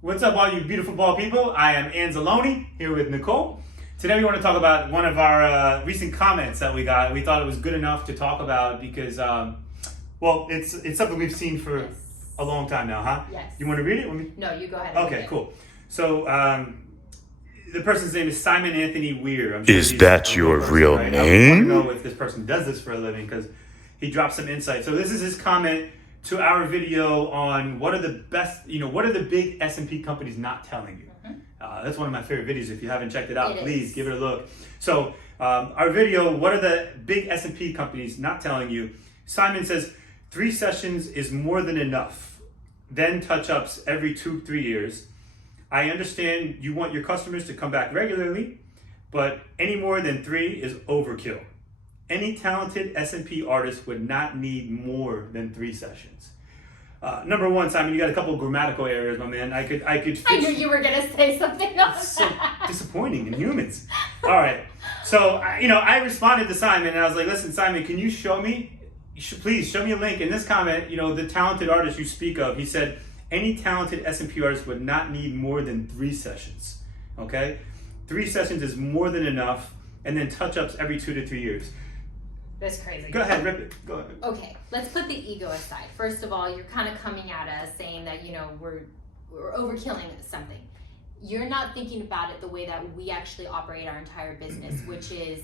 What's up, all you beautiful ball people? I am Anzalone here with Nicole. Today we want to talk about one of our recent comments that we got. We thought it was good enough to talk about because, well, it's something we've seen for a long time now, huh? Yes. You want to read it? No, you go ahead. Okay, cool. So the person's name is Simon Anthony Weir. I'm sure is that your real right? name? I want to know if this person does this for a living because he dropped some insight. So this is his comment to our video on what are the best, what are the big SMP companies not telling you? That's one of my favorite videos. If you haven't checked it out, please give it a look. So our video, what are the big SMP companies not telling you? Simon says 3 sessions is more than enough. Then touch-ups every 2-3 years. I understand you want your customers to come back regularly, but any more than 3 is overkill. Any talented SMP artist would not need more than 3 sessions. Number one, Simon, you got a couple of grammatical errors, my man. I could fix. I knew you were gonna say something else. So disappointing in humans. All right. So I responded to Simon and I was like, listen, Simon, can you show me? Please show me a link in this comment. The talented artist you speak of. He said any talented SMP artist would not need more than 3 sessions. Okay, 3 sessions is more than enough, and then touch-ups every 2 to 3 years. That's crazy. Go ahead, rip it. Go ahead. Okay, let's put the ego aside. First of all, you're kind of coming at us saying that we're overkilling something. You're not thinking about it the way that we actually operate our entire business, which is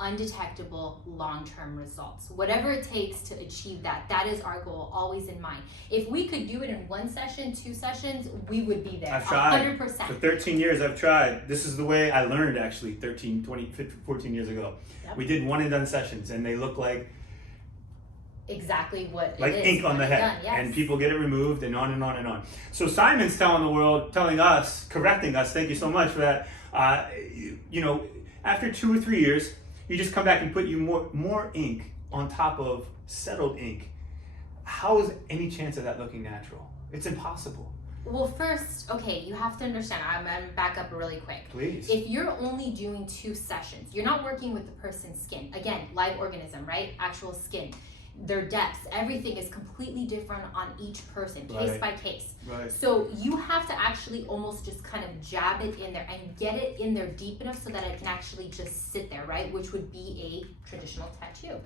undetectable long-term results. Whatever it takes to achieve that is our goal, always in mind. If we could do it in 1 session, 2 sessions, we would be there. I've tried. 100%. For 13 years, I've tried. This is the way I learned, actually, 13, 20, 15, 14 years ago. Yep. We did one and done sessions, and they look like exactly what like it is. ink on the head, Yes. and people get it removed, and on and on and on. So Simon's telling the world, telling us, correcting us. Thank you so much for that. After 2 or 3 years, you just come back and put more ink on top of settled ink. How is any chance of that looking natural? It's impossible. Well, first, okay, you have to understand. I'm gonna back up really quick. Please. If you're only doing 2 sessions, you're not working with the person's skin. Again, live organism, right? Actual skin. Their depths, everything is completely different on each person, case by case. Right. So you have to actually almost just kind of jab it in there and get it in there deep enough so that it can actually just sit there, right? Which would be a traditional tattoo.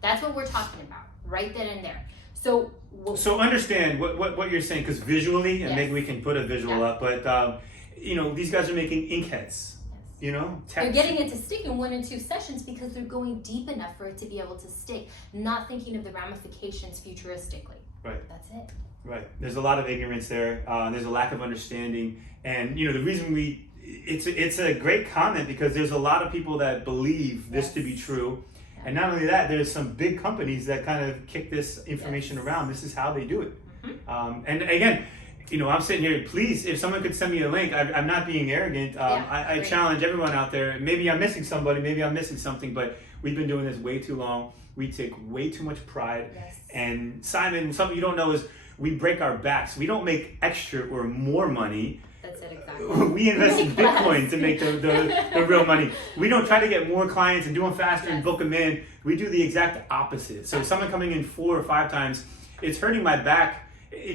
That's what we're talking about, right then and there. So understand what you're saying, because visually, and Yes. maybe we can put a visual up, but these guys are making ink heads. They're getting it to stick in 1 and 2 sessions because they're going deep enough for it to be able to stick, not thinking of the ramifications futuristically. Right. That's it. Right. There's a lot of ignorance there. There's a lack of understanding, and the reason it's a great comment because there's a lot of people that believe this to be true, and not only that, there's some big companies that kind of kick this information around. This is how they do it. And again, I'm sitting here, please, if someone could send me a link, I'm not being arrogant. I challenge everyone out there. Maybe I'm missing somebody, maybe I'm missing something, but we've been doing this way too long. We take way too much pride. Yes. And Simon, something you don't know is we break our backs. We don't make extra or more money. That's it, exactly. We invest in Bitcoin to make the real money. We don't try to get more clients and do them faster and book them in. We do the exact opposite. So someone coming in 4 or 5 times, it's hurting my back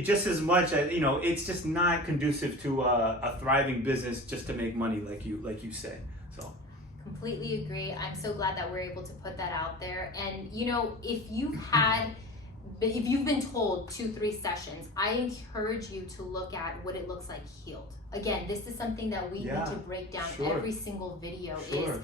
just as much as, it's just not conducive to a thriving business just to make money like you said. So completely agree. I'm so glad that we're able to put that out there. And if you've been told 2-3 sessions, I encourage you to look at what it looks like healed. Again, this is something that we need to break down every single video. Is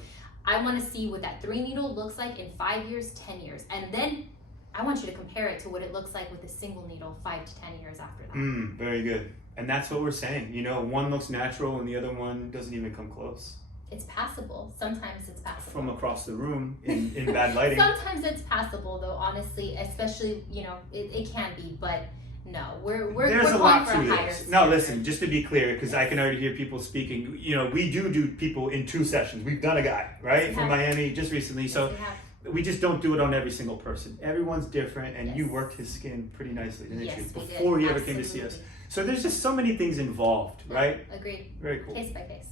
I want to see what that 3 needle looks like in 5 years, 10 years, and then I want you to compare it to what it looks like with a single needle 5 to 10 years after that. Very good. And that's what we're saying. One looks natural and the other one doesn't even come close. It's passable. Sometimes it's passable. From across the room in bad lighting. Sometimes it's passable though, honestly, especially, it can be, but no, we're There's a going lot for to a higher this. standard. Now listen, just to be clear, because I can already hear people speaking, we do people in 2 sessions. We've done a guy, right, from Miami just recently. So we just don't do it on every single person. Everyone's different, and you worked his skin pretty nicely, didn't you? Before he ever came to see us. So there's just so many things involved, right? Agreed. Very cool. Case by case.